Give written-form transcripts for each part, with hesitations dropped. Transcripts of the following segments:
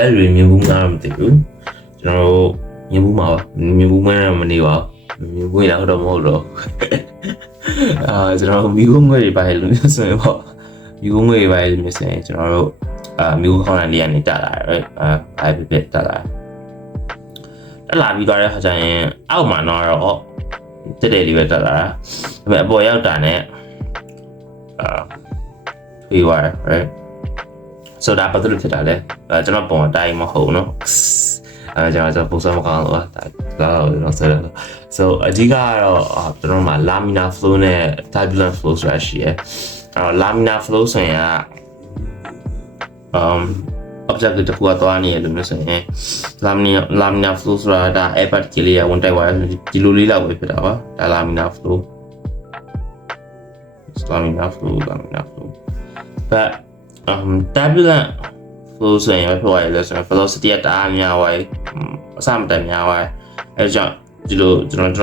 Dia review ngam tu. Jangan review mau, review mana mani wow. Review yang ada mau do. Jangan review ngoi bahaya lu sesuai mau. Review ngoi bahaya lu sesuai. Jangan review kau nanti yang itu lah, bahaya bebek lah. Lah review ada macam au mana orang. Jadi review lah. Tapi boleh ada ni. Review right. So đã bắt đầu thì đã đấy, cho nó bỏ tay mà hậu nó, cho bố sao mà còn nữa, nó sẽ so ở đây cái cho nó mà laminar flow này, turbulent flow ra gì laminar flow sẽ object itu kuat tuan ni, đúng không? Laminar flow ra đã epat kili ya, one time wire diluli lah, boleh berapa? Đã laminar flow, laminar flow, but turbulent flow sẽ phải vậy là sẽ velocity đã nhau vậy, sao mà nhau vậy? Ở trong chỉ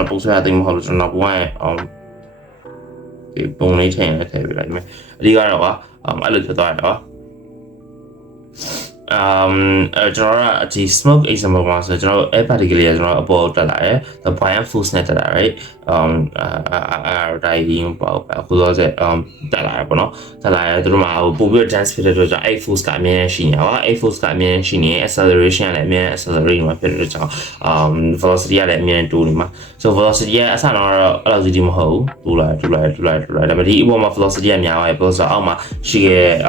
bốc ra thì một lúc nó quay cái bông này thành cái vậy mà đi ra đó ở lực cho đó cho nó chỉ smoke example mà sẽ cho nó particularly cho nó about trở lại the point full net trở lại đại diện bảo khu đó sẽ trở lại của nó trở lại từ mà bộ biểu transfer rồi cho a full cái miếng xí nhau a full cái miếng xí này acceleration lại miếng accelerate mà phải rồi cho velocity lại miếng two mà so velocity sao nó là gì mà hậu tu lại là bởi vì bộ mà velocity nhau ấy bao giờ mà xí cái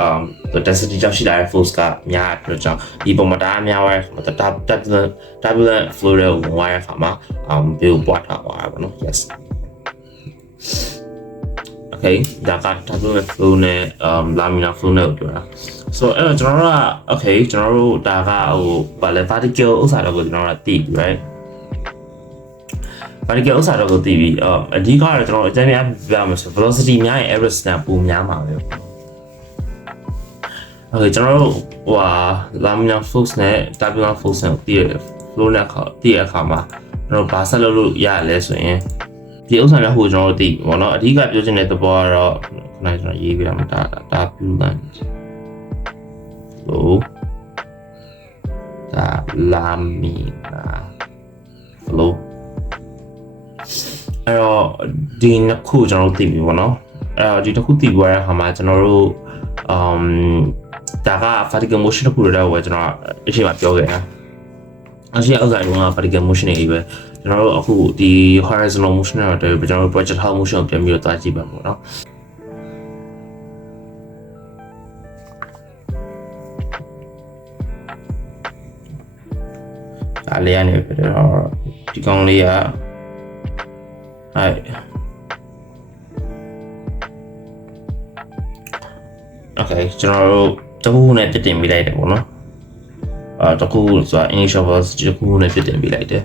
density cho xí lại full cái nhau 그렇죠. 이번 마다 미아와 마다 turbulent flow 와야 파마 비우 보아타 와거든. Yes. Okay, 다가 turbulent flow네 laminar flow네 어디야? So 저는 okay, 저는 다가 발레 particle 우사라고 저는 띠, right? particle 우사라고 띠비 어디가 저는 이제 미아면서 velocity 미아의 average 나 보면 많아요. Okay, general laminar flows này, turbulent flows này flow này tiệt khá mà, nó bắt sát lưu ya lấy số này, thì ông sản là general tiệt, mà nó thì cái biểu hiện này tôi bảo là này nó gì vậy mà turbulent flow, laminar flow, đi nó khu general tiệt mà nó, đi nó khu tiệt vậy mà general 다가 vertical motion 구르라고 했잖아. 이제 맞죠, 그냥. 아직 어제 뭔가 vertical motion에 이게 저는 aku di horizontal motion에 ada 저는 vertical motion 좀 미로 따지 봐 뭐라. 알리안에 그래서 디강리야. 아이. Okay, 저는တခုနဲ့ပြတင်ပေးလိုက်တယ်ပေါ့နော်တခုဆိုတာ initial velocity တခုနဲ့ပြတင်ပေးလိုက်တယ်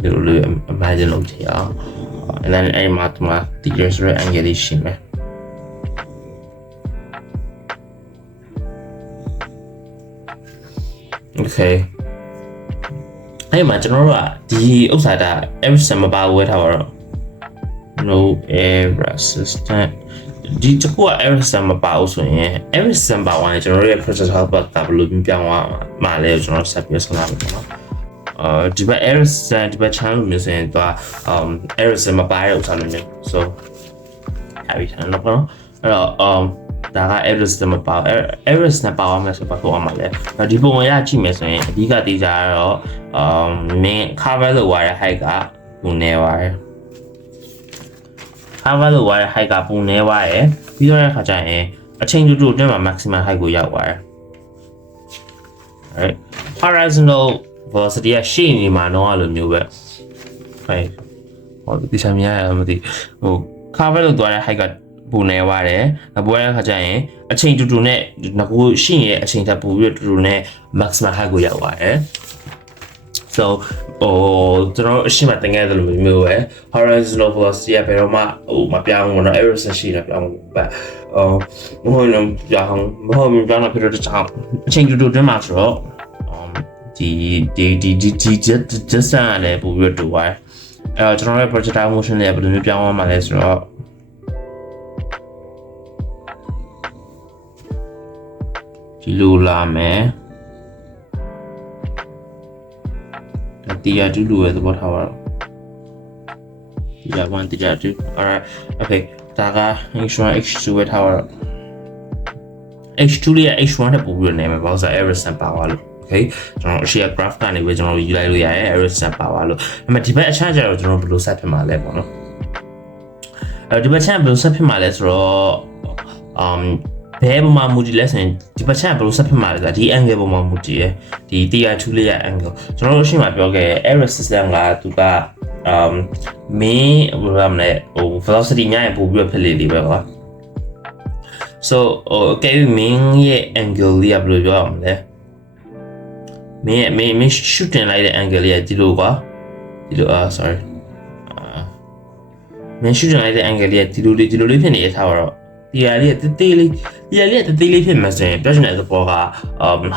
ဒီလို imagine လုပ်ကြည့်အောင် and then အဲ့မှာဒီမှာ theta ဆိုတဲ့ angle လေးရှိမယ် okay အဲ့မှာကျွန်တော်တို့ကဒီဥစ္စာဒါ average sum မပါဝဲထားပါတော့ no air resistantဒီတခုက error sum မပါဘူးဆိုရင် error sum ပါဝင်ကျွန်တော်တို့ရဲ့ process helper ကဘယ်လိုပြောင်းသွားမှာလဲကျွန်တော်ဆက်ပြီးဆုံးလာမယ်နော်ဒီဘက် error sum ဒီဘက် channel မျိုးဆိုရင်တော့ error sum မပါတဲ့ဥစ္စာမျိုး so အဲ့ဒီဆန်တော့အဲ့တော့ဒါက error sum မပါ error sum ပါအောင်မယ်ဆိုတော့ဘာမှမလဲဒီပုံရကြည့်မယ်ဆိုရင်အဓိကသိကြတော့main cover လို့ရတဲ့ height ကပုံနေပါတယ်cover လို့ရတဲ့ height ကပုံနေပါတယ်ပြီးတော့တဲ့ခါကျရင်အချိန်တူတူအတွင်းမှာ maximum height ကိုရောက်သွားတယ် right horizontal velocity ကရှေ့နေမှာတော့အဲ့လိုမျိုးပဲ right ဟောဒီချက်မြင်ရမသိဟို cover လို့သွားတဲ့ height ကပုံနေသွားတယ်ပုံတဲ့ခါကျရင်အချိန်တူတူနဲ့ငကိုရှင်းရဲ့အချိန်ထပ်ပိုပြီးတူတူနဲ့ maximum height ကိုရောက်သွားတယ် so ကျွန်တော်အရှင်းမတင်ခဲ့တယ်လို့မျိုးပဲ horizontal velocity ကဘယ်တော့မှမပြောင်းဘူးเนาะ error ရှိတာပြောင်းဘူးပဲမဟုတ်ရင်ပြောင်းတော့ဖြစ်တော့တခြားအချိန်တူတူတွင်းမှာဆိုတော့ဒီ distance လည်းပို့ပြီးတူသွားတယ်ကျွန်တော်ရဲ့ projectile motion လည်းဘယ်လိုမျိုးပြောင်းသွားမှာလဲဆိုတော့ ဒီလိုလာမယ်တရား2လိုပဲသဘောထားပါတော့တရား1တရား2 alright okay ဒါက h1 h2 ပဲထားပါတော့ h2 လေးက h1 နဲ့ပို့ပြီးတော့နေမယ်ဘာလို့ဆို error sum ပါသွားလို့ okay ကျွန်တော်အရှိရ graph ကနေပဲကျွန်တော်ယူလိုက်လို့ရတယ် error sum ပါသွားလို့ဒါပေမဲ့ဒီဘက်အချမ်းကျတော့ကျွန်တော်ဘယ်လို set ဖြစ်မှာလဲပေါ့နော်ဒီဘက်ချမ်းဘယ်လို set ဖြစ်မှာလဲဆိုတော့ဘယ်ပုံမှန်မူတည်လဲဆိုရင်ဒီဘက်ချမ်းဘယ်လို set ဖြစ်မှာလဲဆိုတာဒီ angle ပုံမှန်မူတည်ရယ်ဒီတရား2လေးရ angle ကျွန်တော်တို့ရှင်းမှာပြောခဲ့ error system ကသူကmain ဘယ်လိုမလဲဟို velocity ညရင်ပို့ပြီးတော့ဖြစ်လေလေးပဲကွာ so okay main ရဲ့ angle လေးကဘယ်လိုပြောရမလဲ main shoot တင်လိုက်တဲ့ angle လေးကဒီလိုကွာဒီလိုsorry main shoot တင်လိုက်တဲ့ angle လေးကဒီလိုလေးဖြစ်နေထားတော့တရားလေးကတေးလေးဖြစ်မှာဆိုရင်ပြောချင်တဲ့သဘောက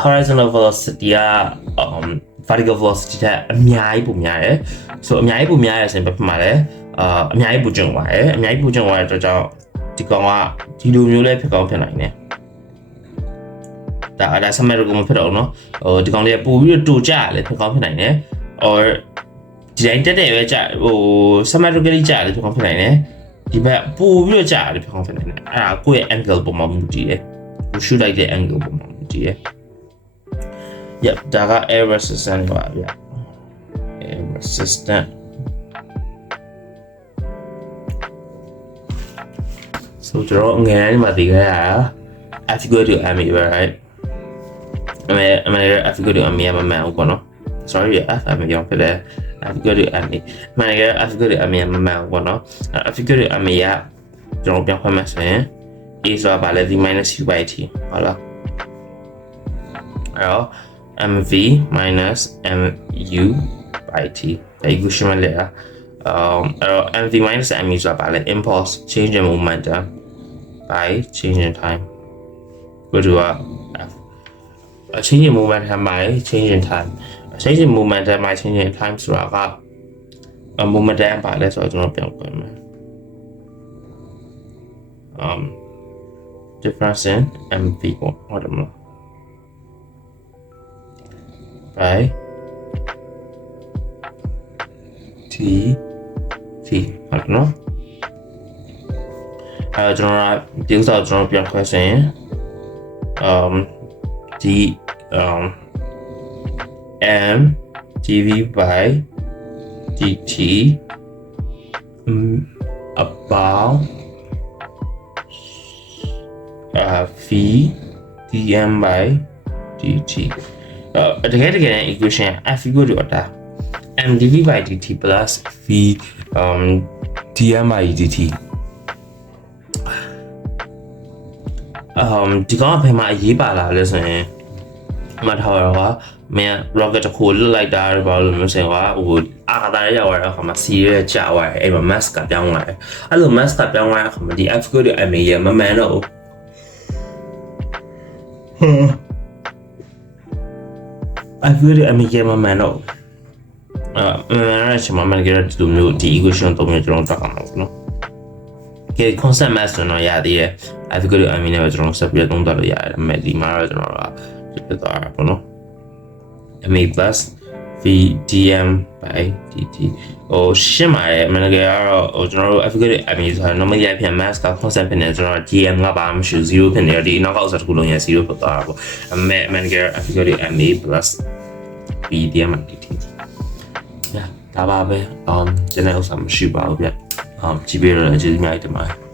horizontal velocity ကvertical velocity တဲ့အများကြီးပိုများတယ်ဆိုအများကြီးပိုများရဆိုရင်ဘာဖြစ်မှာလဲအများကြီးပိုကျုံသွားတယ်အများကြီးပိုကျုံသွားတဲ့အတွက်ကြောင့်ဒီကောင်ကဒီလိုမျိုးလေးဖြစ်ကောင်းဖြစ်နိုင်တယ်ဒါဆမဲတော့မဖြစ်တော့ဘူးเนาะဒီကောင်လေးကပို့ပြီးတော့တူကြရတယ်ဖြစ်ကောင်းဖြစ်နိုင်တယ် or ဒီတိုင်းတက်တယ်ပဲကြဟို symmetrically ကြရတယ်ဖြစ်ကောင်းဖြစ်နိုင်တယ်ဒီဘက်ပို့ပြီးတော့ကြရတယ်ဖြစ်ကောင်းဖြစ်နိုင်တယ်အဲ့ဒါကိုယ့်ရဲ့ angle ပုံမှန်မူတည်တယ်ကို shoot လိုက်တဲ့ angle ပုံမှန်မူတည်တယ် yep ဒါက error resistant ပါဗျ error resistant so ကျွန်တော်ငယ်တိုင်းမှာဒီကရ f equal to m right အမေ f equal to m ရမှာမဟုတ်ပေါ့နော် sorry f m ပြောင်းဖြစ်တယ် f equal to m မှန်တယ် f equal to m ရမှာမဟုတ်ပေါ့နော် f equal to m ရကျွန်တော်ပြောင်းခွင့်မယ်ဆိုရင် a ဆိုတာပါလဲ v minus u by t ဟုတ်လားအဲ့တော့ mv minus mu by t ဒါ equation မှာလေအဲ့တော့ mv minus mu ဆိုတာပါလဲ impulse change in momentum by change in time ကိုတို့က change in momentum by change in time change in momentum by change in time ဆိုတာက momentum ပါလဲဆိုတော့ကျွန်တော်ပြောင်းခွင့်မယ်difference in mv ပေါ့ဟုတ်တယ်မလား by tဟုတ်နော်ကျွန်တော်ဒီဥစ္စာကျွန်တော်ပြန်ခွဲဆိုရင်ဒီ m dv by dt about v dm by dt တကယ် equation f equal to တာ m dv by dt plus v dm by dt ဒီကောင်ကဘယ်မှာအရေးပါလာလဲဆိုရင်မထားတော့ကမင်း rocket တစ်ခုလွတ်လိုက်တာဘာလို့မျိုးစင်ကဟိုအာခါတာရရောက်ရတဲ့အခါမှာ C ရဲ့ကြာသွားတယ်အဲ့မှာ mass ကပြောင်းသွားတယ်အဲ့လို mass ကပြောင်းသွားတဲ့အခါမှာဒီ f equal to m ရမမှန်တော့I feel it အမေကမမှန်တော့ချင်မှန်ကြတဲ့သူမျိုးဒီ equation တော့မျိုးကျွန်တော်တက်အောင်နော်ကဲ concept math ဆိုတော့ရသေးတယ် I feel it အမေနဲ့ပဲကျွန်တော်ဆက်ပြီးသုံးသပ်လို့ရတယ်အမေဒီမှာတော့ကျွန်တော်ကပြသွားတာပေါ့နော် ma plus v dm by dt ဟိုရှင်းပါတယ်အမေကတော့ကျွန်တော်တို့ I feel it အမေဆိုတာ normal ရပြန် math က concept ဖြစ်နေကျွန်တော် gm ကဘာမှမရှိ0ဖြစ်နေတော့ဒီနောက်ကဥစ္စာတစ်ခုလုံးရ0ဖြစ်သွားတာပေါ့အမေက I feel it ma plus v dm by dt ဒါပါပဲကျွန်တော်ဥစ္စာမရှိပါဘူးဗျကြည့်ပြရတော့ကျေးဇူးများတင်ပါတယ်